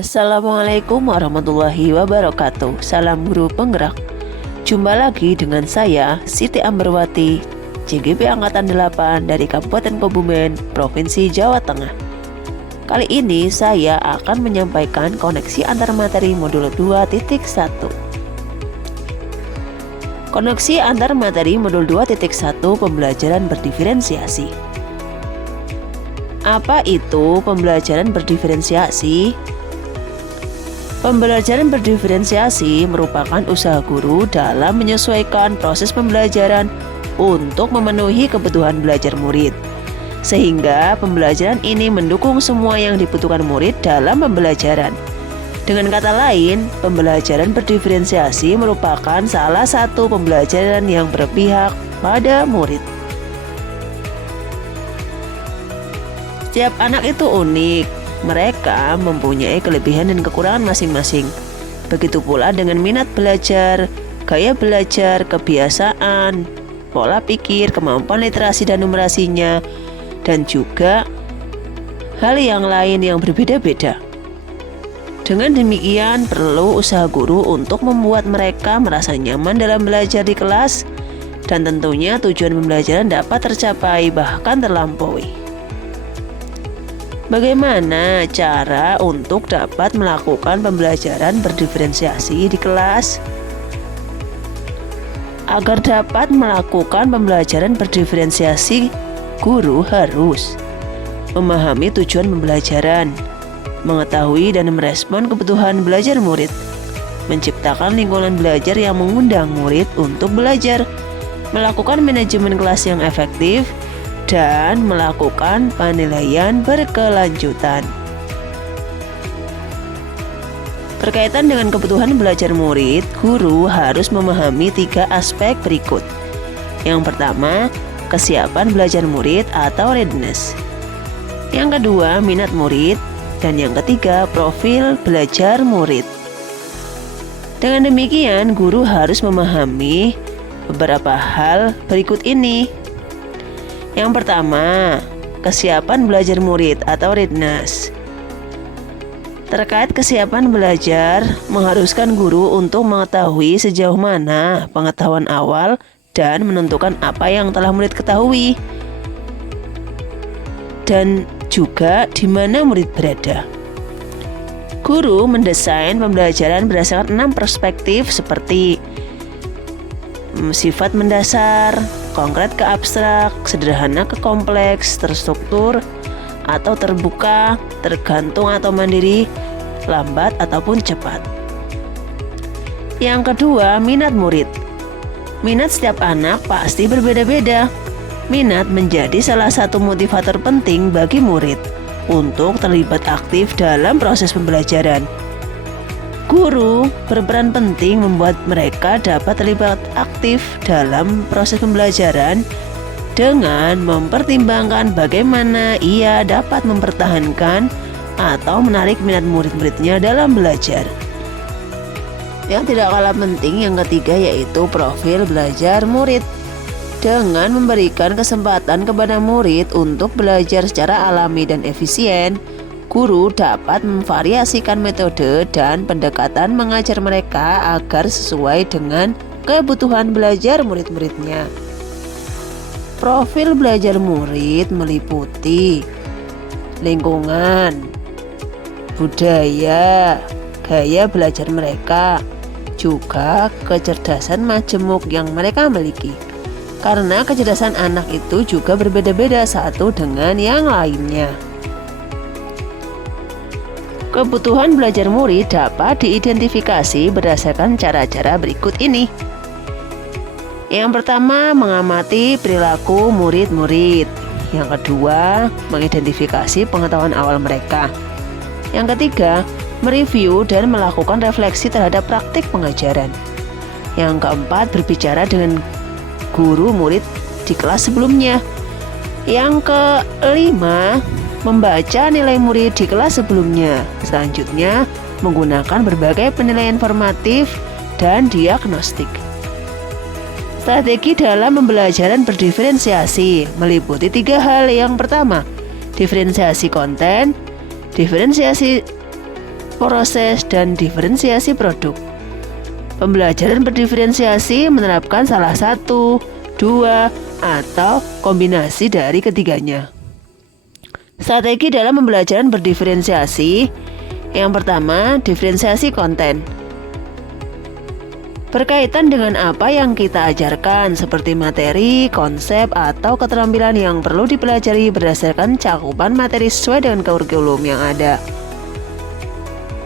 Assalamualaikum warahmatullahi wabarakatuh. Salam guru penggerak. Jumpa lagi dengan saya Siti Amberwati, CGP Angkatan 8 dari Kabupaten Kebumen, Provinsi Jawa Tengah. Kali ini saya akan menyampaikan koneksi antar materi modul 2.1. Koneksi antar materi modul 2.1 pembelajaran berdiferensiasi. Apa itu pembelajaran berdiferensiasi? Pembelajaran berdiferensiasi merupakan usaha guru dalam menyesuaikan proses pembelajaran untuk memenuhi kebutuhan belajar murid, sehingga pembelajaran ini mendukung semua yang dibutuhkan murid dalam pembelajaran. Dengan kata lain, pembelajaran berdiferensiasi merupakan salah satu pembelajaran yang berpihak pada murid. Setiap anak itu unik. Mereka mempunyai kelebihan dan kekurangan masing-masing. Begitu pula dengan minat belajar, gaya belajar, kebiasaan, pola pikir, kemampuan literasi dan numerasinya, dan juga hal yang lain yang berbeda-beda. Dengan demikian, perlu usaha guru untuk membuat mereka merasa nyaman dalam belajar di kelas, dan tentunya tujuan pembelajaran dapat tercapai bahkan terlampaui. Bagaimana cara untuk dapat melakukan pembelajaran berdiferensiasi di kelas? Agar dapat melakukan pembelajaran berdiferensiasi, guru harus memahami tujuan pembelajaran, mengetahui dan merespon kebutuhan belajar murid, menciptakan lingkungan belajar yang mengundang murid untuk belajar, melakukan manajemen kelas yang efektif, dan melakukan penilaian berkelanjutan. Berkaitan dengan kebutuhan belajar murid, guru harus memahami 3 aspek berikut. Yang pertama, kesiapan belajar murid atau readiness. Yang kedua, minat murid. Dan yang ketiga, profil belajar murid. Dengan demikian, guru harus memahami beberapa hal berikut ini. Yang pertama, kesiapan belajar murid atau readiness. Terkait kesiapan belajar, mengharuskan guru untuk mengetahui sejauh mana pengetahuan awal dan menentukan apa yang telah murid ketahui, dan juga di mana murid berada. Guru mendesain pembelajaran berdasarkan 6 perspektif seperti sifat mendasar, konkret ke abstrak, sederhana ke kompleks, terstruktur atau terbuka, tergantung atau mandiri, lambat ataupun cepat. Yang kedua, minat murid. Minat setiap anak pasti berbeda-beda. Minat menjadi salah satu motivator penting bagi murid untuk terlibat aktif dalam proses pembelajaran. Guru berperan penting membuat mereka dapat terlibat aktif dalam proses pembelajaran dengan mempertimbangkan bagaimana ia dapat mempertahankan atau menarik minat murid-muridnya dalam belajar. Yang tidak kalah penting yang ketiga yaitu profil belajar murid. Dengan memberikan kesempatan kepada murid untuk belajar secara alami dan efisien, guru dapat memvariasikan metode dan pendekatan mengajar mereka agar sesuai dengan kebutuhan belajar murid-muridnya. Profil belajar murid meliputi lingkungan, budaya, gaya belajar mereka, juga kecerdasan majemuk yang mereka miliki. Karena kecerdasan anak itu juga berbeda-beda satu dengan yang lainnya. Kebutuhan belajar murid dapat diidentifikasi berdasarkan cara-cara berikut ini. Yang pertama, mengamati perilaku murid-murid. Yang kedua, mengidentifikasi pengetahuan awal mereka. Yang ketiga, mereview dan melakukan refleksi terhadap praktik pengajaran. Yang keempat, berbicara dengan guru murid di kelas sebelumnya. Yang kelima, membaca nilai murid di kelas sebelumnya. Selanjutnya, menggunakan berbagai penilaian formatif dan diagnostik. Strategi dalam pembelajaran berdiferensiasi meliputi 3 hal. Yang pertama, diferensiasi konten, diferensiasi proses, dan diferensiasi produk. Pembelajaran berdiferensiasi menerapkan salah satu, dua, atau kombinasi dari ketiganya. Strategi dalam pembelajaran berdiferensiasi. Yang pertama, diferensiasi konten. Berkaitan dengan apa yang kita ajarkan, seperti materi, konsep, atau keterampilan yang perlu dipelajari berdasarkan cakupan materi sesuai dengan kurikulum yang ada.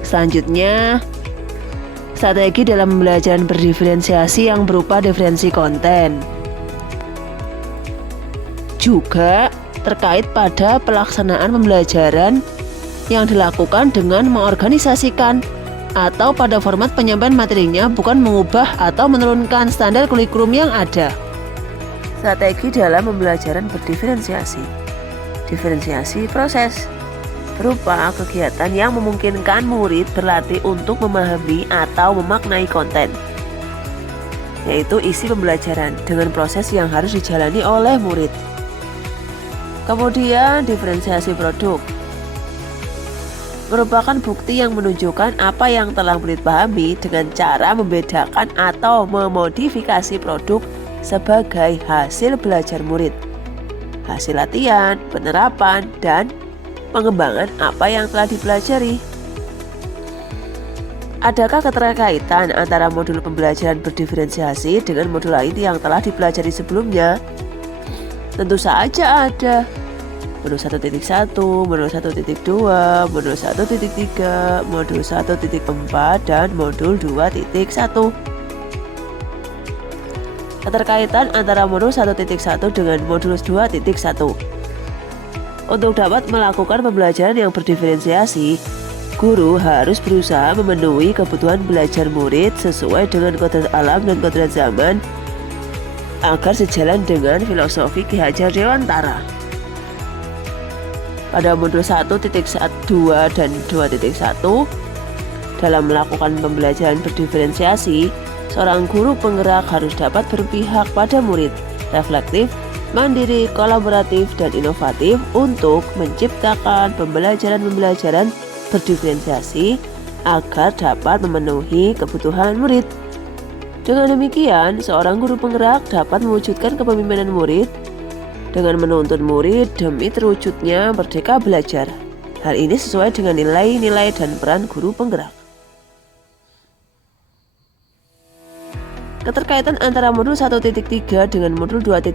Selanjutnya, strategi dalam pembelajaran berdiferensiasi yang berupa diferensi konten. Juga terkait pada pelaksanaan pembelajaran yang dilakukan dengan mengorganisasikan atau pada format penyampaian materinya, bukan mengubah atau menurunkan standar kurikulum yang ada. Strategi dalam pembelajaran berdiferensiasi. Diferensiasi proses berupa kegiatan yang memungkinkan murid berlatih untuk memahami atau memaknai konten, yaitu isi pembelajaran dengan proses yang harus dijalani oleh murid. Kemudian diferensiasi produk merupakan bukti yang menunjukkan apa yang telah murid pahami dengan cara membedakan atau memodifikasi produk sebagai hasil belajar murid, hasil latihan, penerapan, dan pengembangan apa yang telah dipelajari. Adakah keterkaitan antara modul pembelajaran berdiferensiasi dengan modul lain yang telah dipelajari sebelumnya? Tentu saja ada. Modul 1.1, modul 1.2, modul 1.3, modul 1.4, dan modul 2.1. Keterkaitan antara modul 1.1 dengan modul 2.1. Untuk dapat melakukan pembelajaran yang berdiferensiasi, guru harus berusaha memenuhi kebutuhan belajar murid sesuai dengan kodrat alam dan kodrat zaman agar sejalan dengan filosofi Ki Hajar Dewantara. Pada modul 1.2 dan 2.1, dalam melakukan pembelajaran berdiferensiasi, seorang guru penggerak harus dapat berpihak pada murid, reflektif, mandiri, kolaboratif, dan inovatif untuk menciptakan pembelajaran berdiferensiasi agar dapat memenuhi kebutuhan murid. Dengan demikian, seorang guru penggerak dapat mewujudkan kepemimpinan murid dengan menuntun murid demi terwujudnya merdeka belajar. Hal ini sesuai dengan nilai-nilai dan peran guru penggerak. Keterkaitan antara modul 1.3 dengan modul 2.1,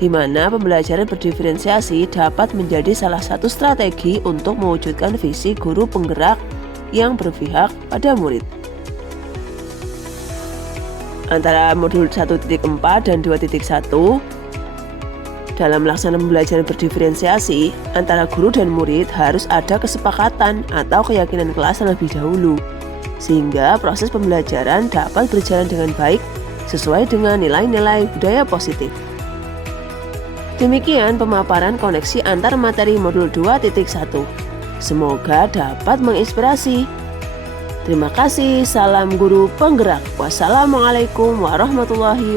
di mana pembelajaran berdiferensiasi dapat menjadi salah satu strategi untuk mewujudkan visi guru penggerak yang berpihak pada murid. Antara modul 1.4 dan 2.1, dalam melaksanakan pembelajaran berdiferensiasi, antara guru dan murid harus ada kesepakatan atau keyakinan kelas terlebih dahulu, sehingga proses pembelajaran dapat berjalan dengan baik sesuai dengan nilai-nilai budaya positif. Demikian pemaparan koneksi antar materi modul 2.1. Semoga dapat menginspirasi. Terima kasih, salam guru penggerak. Wassalamualaikum warahmatullahi wabarakatuh.